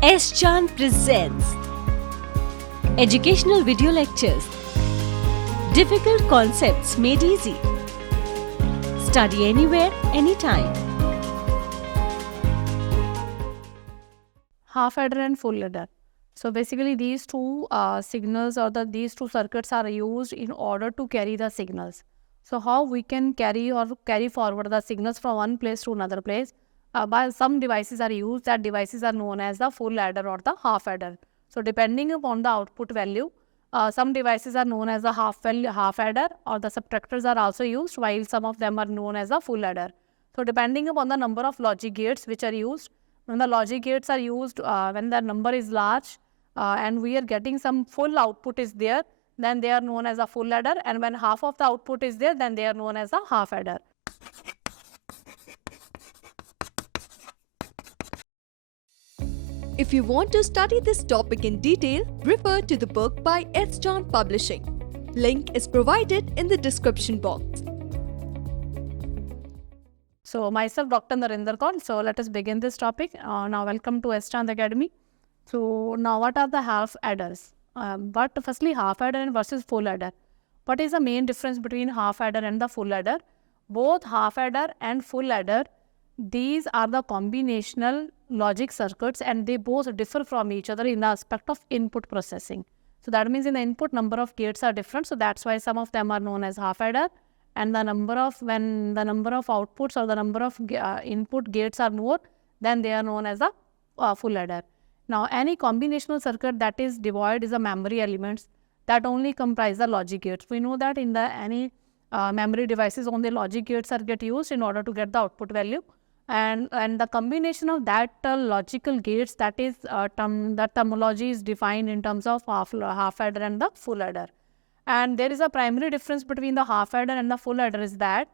S-Chan presents Educational Video Lectures. Difficult concepts made easy. Study anywhere, anytime. Half adder and full adder. So basically these two signals or these two circuits are used in order to carry the signals. So how we can carry forward the signals from one place to another place? By some devices are used, that devices are known as the full adder or the half adder. So depending upon the output value, some devices are known as the half adder, or the subtractors are also used, while some of them are known as the full adder. So depending upon the number of logic gates which are used, when the logic gates are used, when the number is large and we are getting some full output is there, then they are known as a full adder, and when half of the output is there, then they are known as a half adder. If you want to study this topic in detail, refer to the book by S-Chan Publishing. Link is provided in the description box. So myself, Dr. Narendra Kaur. So let us begin this topic. Now welcome to S-Chan Academy. So now what are the half adders? But firstly, half adder versus full adder. What is the main difference between half adder and the full adder? Both half adder and full adder, these are the combinational logic circuits, and they both differ from each other in the aspect of input processing. So that means in the input, number of gates are different. So that's why some of them are known as half adder, and when the number of outputs or the number of input gates are more, then they are known as a full adder. Now any combinational circuit that is devoid is a memory elements that only comprise the logic gates. We know that in any memory devices, only logic gates are get used in order to get the output value, and the combination of that logical gates, that is that terminology is defined in terms of half adder and the full adder. And there is a primary difference between the half adder and the full adder is that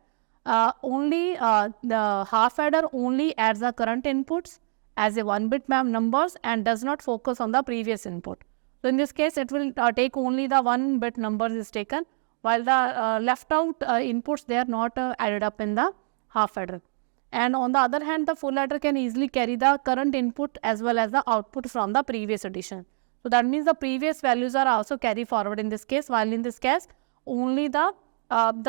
the half adder only adds the current inputs as a 1-bit numbers and does not focus on the previous input. So in this case, it will take only the 1-bit numbers is taken, while the left out inputs, they are not added up in the half adder. And on the other hand, the full adder can easily carry the current input as well as the output from the previous addition. So that means the previous values are also carried forward in this case, while in this case only the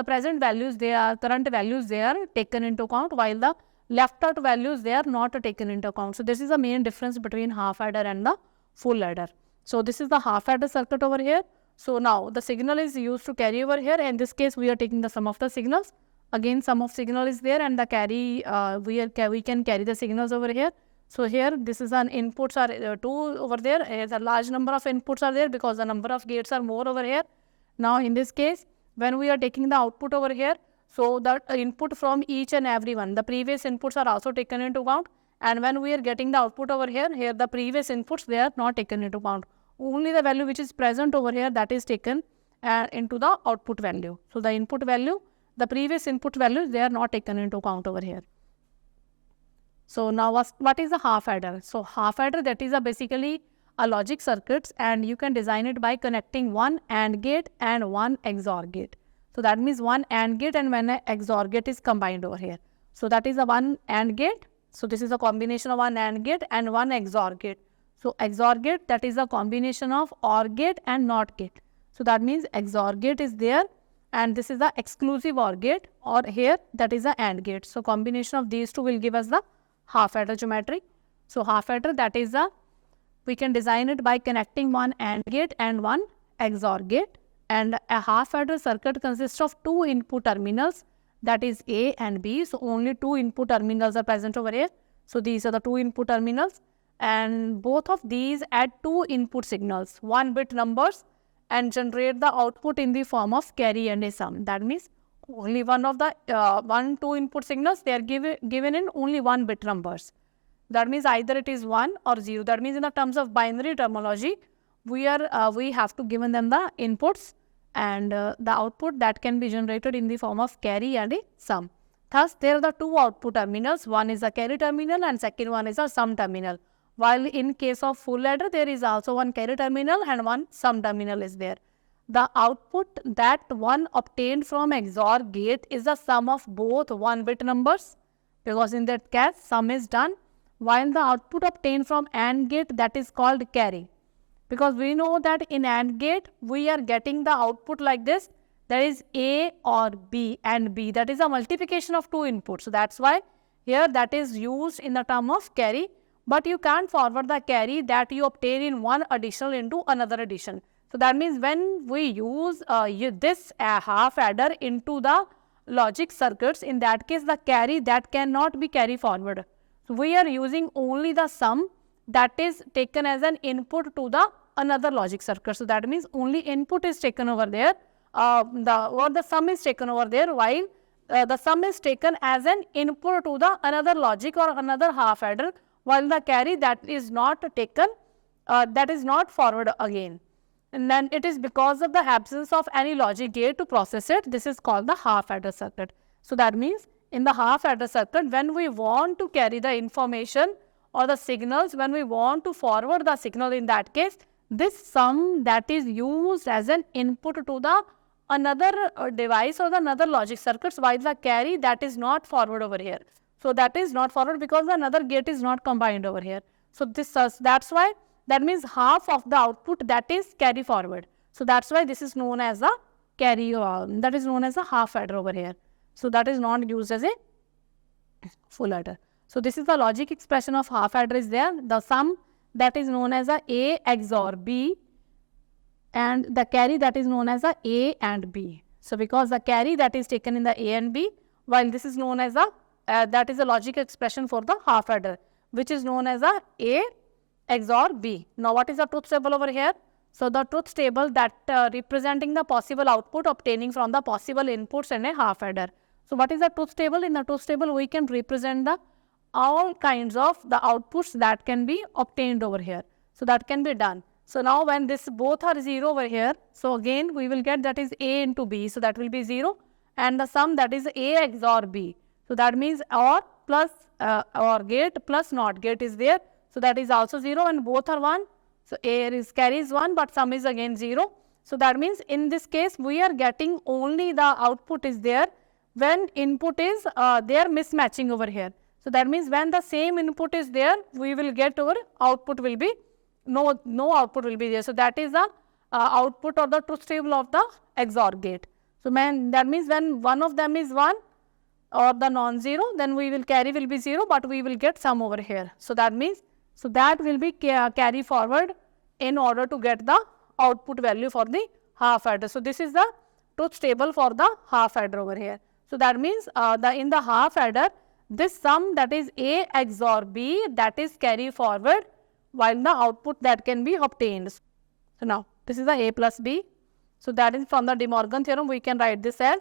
present values, current values, they are taken into account, while the left out values, they are not taken into account. So this is the main difference between half adder and the full adder. So this is the half adder circuit over here. So now the signal is used to carry over here. In this case, we are taking the sum of the signals. Again, sum of signal is there, and the carry we can carry the signals over here. So here this is an inputs are 2 over there. A large number of inputs are there because the number of gates are more over here. Now in this case, when we are taking the output over here, so that input from each and every one, the previous inputs are also taken into account, and when we are getting the output over here, the previous inputs, they are not taken into account. Only the value which is present over here, that is taken into the output value. So the input value, the previous input values, they are not taken into account over here. So now what is a half adder? So half adder, that is basically a logic circuits, and you can design it by connecting one AND gate and one XOR gate. So that means one AND gate and one XOR gate is combined over here. So that is a one AND gate. So this is a combination of one AND gate and one XOR gate. So XOR gate, that is a combination of OR gate and NOT gate. So that means XOR gate is there, and this is the exclusive OR gate, or here that is the AND gate. So combination of these two will give us the half adder geometry. So half adder, that is we can design it by connecting one AND gate and one XOR gate, and a half adder circuit consists of 2 input terminals, that is A and B. So only 2 input terminals are present over here. So these are the 2 input terminals, and both of these add 2 input signals, 1-bit numbers, and generate the output in the form of carry and a sum. That means only one of the 2 input signals, they are given in only 1-bit numbers. That means either it is 1 or 0. That means in the terms of binary terminology, we have to given them the inputs and the output that can be generated in the form of carry and a sum. Thus, there are the 2 output terminals. One is a carry terminal and second one is a sum terminal. While in case of full adder, there is also one carry terminal and one sum terminal is there. The output that one obtained from XOR gate is the sum of both 1-bit numbers, because in that case sum is done, while the output obtained from AND gate, that is called carry. Because we know that in AND gate, we are getting the output like this, that is A or B and B. That is a multiplication of two inputs. So that's why here that is used in the term of carry. But you can't forward the carry that you obtain in one additional into another addition. So that means when we use this half adder into the logic circuits, in that case the carry that cannot be carry forward. So we are using only the sum that is taken as an input to the another logic circuit. So that means only input is taken over there, the sum is taken over there, while the sum is taken as an input to the another logic or another half adder, while the carry that is not taken, that is not forward again. And then it is because of the absence of any logic gate to process it. This is called the half adder circuit. So that means in the half adder circuit, when we want to carry the information or the signals, when we want to forward the signal, in that case, this sum that is used as an input to the another device or the another logic circuits, while the carry that is not forward over here. So that is not forward because another gate is not combined over here. So this that's why, that means half of the output that is carry forward. So that's why this is known as a carry, that is known as a half adder over here. So that is not used as a full adder. So this is the logic expression of half adder is there. The sum that is known as a XOR B, and the carry that is known as A and B. So because the carry that is taken in the A and B, while this is known as that is a logic expression for the half adder, which is known as A XOR B. Now what is the truth table over here? So the truth table that representing the possible output obtaining from the possible inputs in a half adder. So what is the truth table? In the truth table, we can represent the all kinds of the outputs that can be obtained over here. So that can be done. So now when this both are 0 over here, so again we will get that is A into B. So that will be 0, and the sum that is A XOR B. So that means OR plus OR gate plus NOT gate is there. So that is also 0, and both are 1. So A is carry is 1, but sum is again 0. So that means in this case we are getting only the output is there when input is there mismatching over here. So that means when the same input is there, we will get our output will be no output will be there. So that is the output or the truth table of the XOR gate. So that means when one of them is 1 or the non-zero, then we will carry will be 0, but we will get sum over here. So that means, so that will be carry forward in order to get the output value for the half adder. So this is the truth table for the half adder over here. So that means in the half adder, this sum that is A XOR B, that is carry forward, while the output that can be obtained. So now this is the A plus B. So that is from the De Morgan theorem, we can write this as,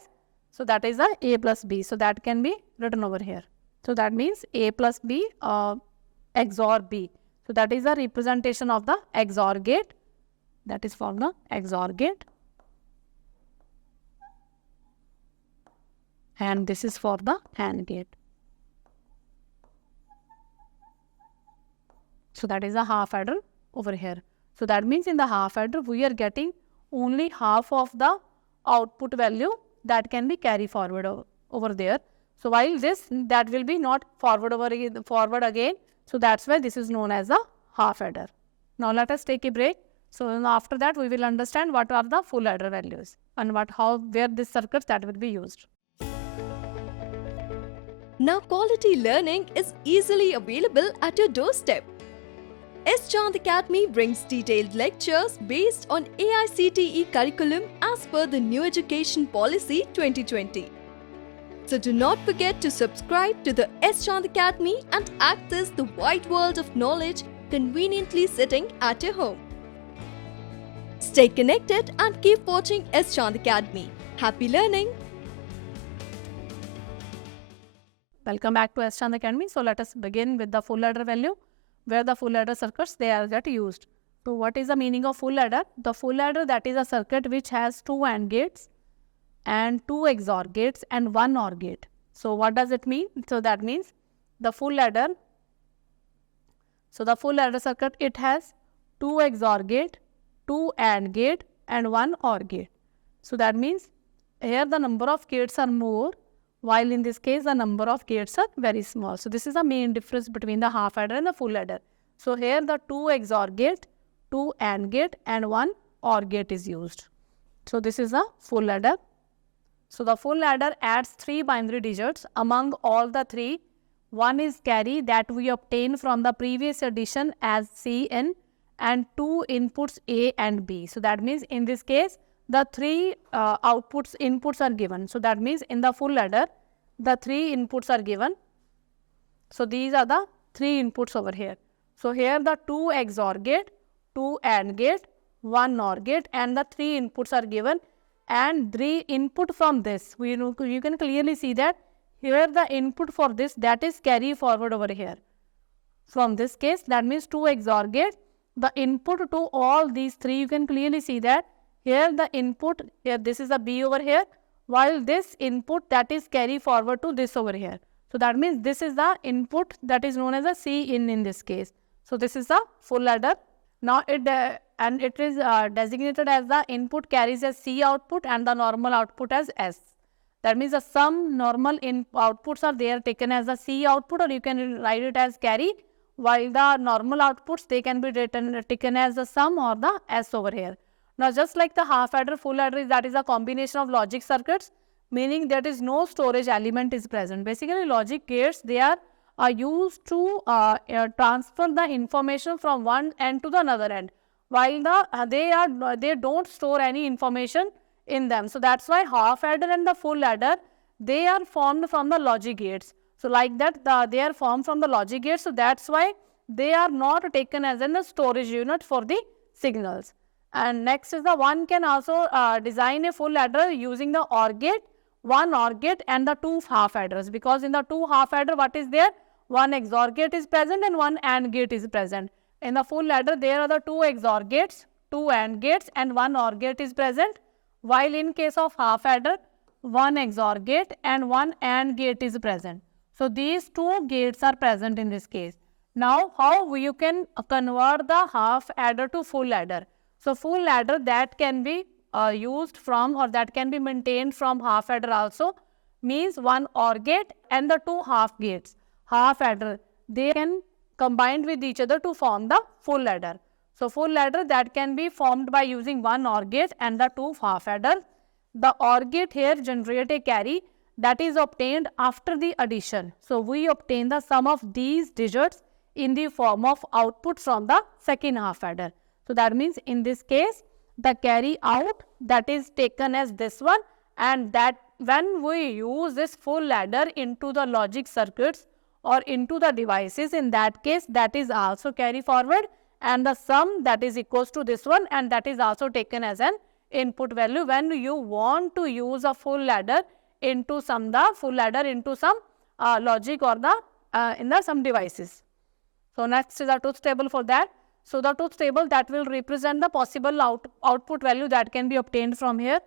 so that is the A plus B. So that can be written over here. So that means A plus B XOR B. So that is a representation of the XOR gate. That is from the XOR gate. And this is for the AND gate. So that is a half adder over here. So that means in the half adder, we are getting only half of the output value that can be carry forward over there. So while this, that will be not forward again. So that's why this is known as a half adder. Now let us take a break. So after that, we will understand what are the full adder values and where this circuits that will be used. Now quality learning is easily available at your doorstep. S. Chand Academy brings detailed lectures based on AICTE curriculum as per the New Education Policy 2020. So do not forget to subscribe to the S. Chand Academy and access the wide world of knowledge conveniently sitting at your home. Stay connected and keep watching S. Chand Academy. Happy learning! Welcome back to S. Chand Academy. So let us begin with the full adder value, where the full adder circuits they are get used. So what is the meaning of full adder? The full adder, that is a circuit which has 2 AND gates and 2 XOR gates and 1 OR gate. So what does it mean? So that means the full adder, so the full adder circuit, it has 2 XOR gate, 2 AND gate and 1 OR gate. So that means here the number of gates are more, while in this case the number of gates are very small. So this is the main difference between the half adder and the full adder. So here the 2 XOR gate, 2 AND gate and 1 OR gate is used. So this is a full adder. So the full adder adds 3 binary digits. Among all the 3, 1 is carry that we obtain from the previous addition as CN and 2 inputs A and B. So that means in this case the 3 inputs are given. So that means in the full adder the 3 inputs are given. So these are the 3 inputs over here. So here the 2 XOR gate, 2 AND gate, 1 OR gate and the 3 inputs are given, and the input from this, you can clearly see that here the input for this, that is carry forward over here. From this case, that means 2 XOR gate, the input to all these 3, you can clearly see that here the input, here this is a B over here, while this input that is carry forward to this over here. So that means this is the input that is known as a C in this case. So this is the full adder. Now it is designated as the input carries as C output and the normal output as S. That means the sum normal outputs are there taken as the C output, or you can write it as carry, while the normal outputs, they can be taken as the sum or the S over here. Now just like the half adder, full adder, that is a combination of logic circuits, meaning there is no storage element is present. Basically logic gates, they are used to transfer the information from one end to the another end, while they don't store any information in them. So that's why half adder and the full adder, they are formed from the logic gates. So like that they are formed from the logic gates. So that's why they are not taken as in the storage unit for the signals. And next is the one can also design a full adder using the OR gate, 1 OR gate and the 2 half adders, because in the 2 half adder what is there? 1 XOR gate is present and 1 AND gate is present. In the full adder there are the 2 XOR gates, 2 AND gates and 1 OR gate is present, while in case of half adder 1 XOR gate and 1 AND gate is present. So these 2 gates are present in this case. Now how you can convert the half adder to full adder? So full adder that can be used from, or that can be maintained from half adder also, means 1 OR gate and the 2 half gates. Half adder, they can combine with each other to form the full adder. So full adder that can be formed by using 1 OR gate and the 2 half adder. The OR gate here generate a carry that is obtained after the addition. So we obtain the sum of these digits in the form of output from the second half adder. So that means in this case the carry out that is taken as this one, and that when we use this full adder into the logic circuits or into the devices, in that case that is also carry forward, and the sum that is equals to this one, and that is also taken as an input value when you want to use a full adder into some logic or the some devices. So next is the truth table for that. So the truth table that will represent the possible output value that can be obtained from here.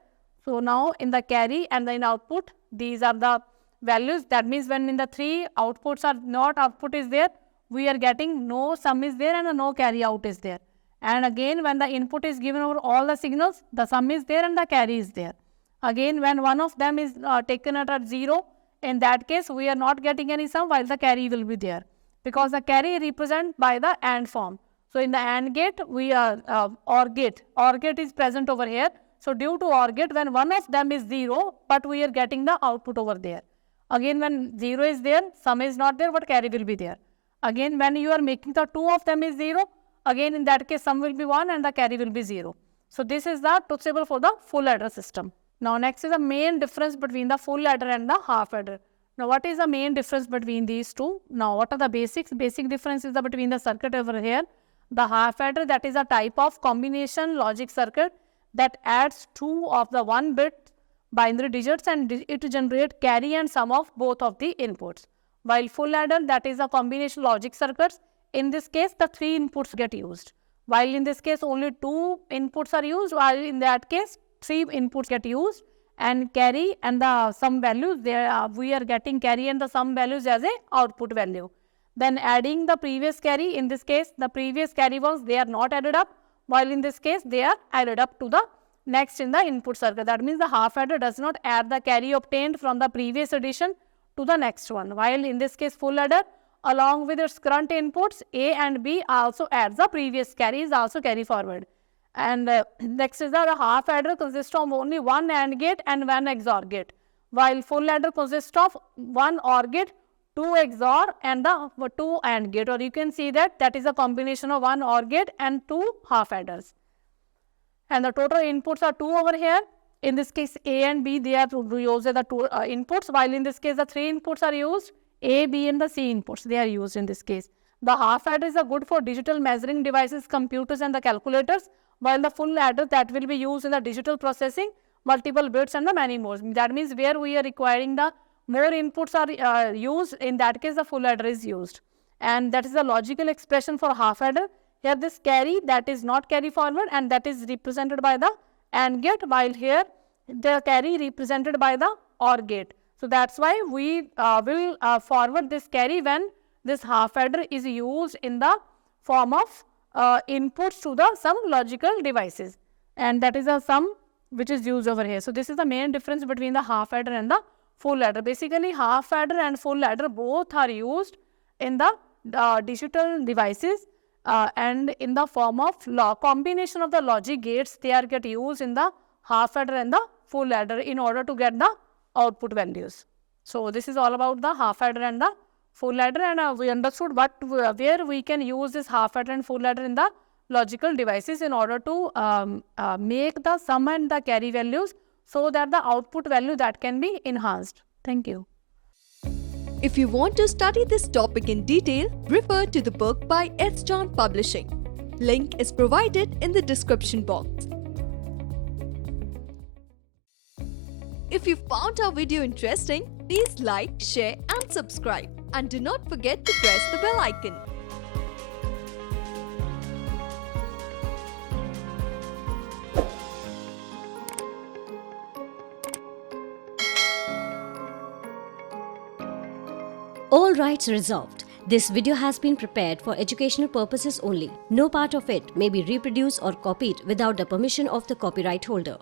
So now in the carry and in output, these are the values. That means when in the 3 outputs are not output is there, we are getting no sum is there and no carry out is there. And again when the input is given over all the signals, the sum is there and the carry is there. Again when one of them is taken at 0, in that case we are not getting any sum, while the carry will be there, because the carry represent by the AND form. So in the AND gate we are OR gate is present over here. So due to OR gate, when one of them is 0, but we are getting the output over there. Again when 0 is there, sum is not there, but carry will be there. Again when you are making the 2 of them is 0, again in that case sum will be 1 and the carry will be 0. So this is the truth table for the full adder system. Now next is the main difference between the full adder and the half adder. Now what is the main difference between these two? Now what are the basics? Basic difference is between the circuit over here. The half adder, that is a type of combination logic circuit that adds 2 of the 1-bit binary digits, and it generates carry and sum of both of the inputs. While full adder, that is a combination logic circuits. In this case the 3 inputs get used, while in this case only 2 inputs are used, while in that case 3 inputs get used, and carry and the sum values there we are getting carry and the sum values as a output value. Then adding the previous carry, in this case the previous carry ones, they are not added up, while in this case they are added up to the next in the input circle. That means the half adder does not add the carry obtained from the previous addition to the next one. While in this case full adder along with its current inputs A and B also adds the previous carry, is also carry forward. And next is the half adder consists of only one AND gate and one XOR gate, while full adder consists of one OR gate, two XOR and the two AND gate, or you can see that is a combination of one OR gate and two half adders. And the total inputs are 2 over here. In this case A and B, they are used as the two inputs, while in this case the 3 inputs are used, A, B and the C inputs, they are used in this case. The half adder is good for digital measuring devices, computers and the calculators, while the full adder that will be used in the digital processing, multiple bits and the many more. That means where we are requiring the more inputs are used, in that case the full adder is used. And that is the logical expression for half adder. Here this carry, that is not carry forward, and that is represented by the AND gate, while here the carry represented by the OR gate. So that's why we will forward this carry when this half adder is used in the form of inputs to the some logical devices, and that is a sum which is used over here. So this is the main difference between the half adder and the full adder. Basically half adder and full adder both are used in the digital devices and in the form of combination of the logic gates. They are get used in the half adder and the full adder in order to get the output values. So this is all about the half adder and the full adder, and we understood where we can use this half adder and full adder in the logical devices in order to make the sum and the carry values, so that the output value that can be enhanced. Thank you. If you want to study this topic in detail, refer to the book by S. John Publishing. Link is provided in the description box. If you found our video interesting, please like, share and subscribe. And do not forget to press the bell icon. All rights reserved. This video has been prepared for educational purposes only. No part of it may be reproduced or copied without the permission of the copyright holder.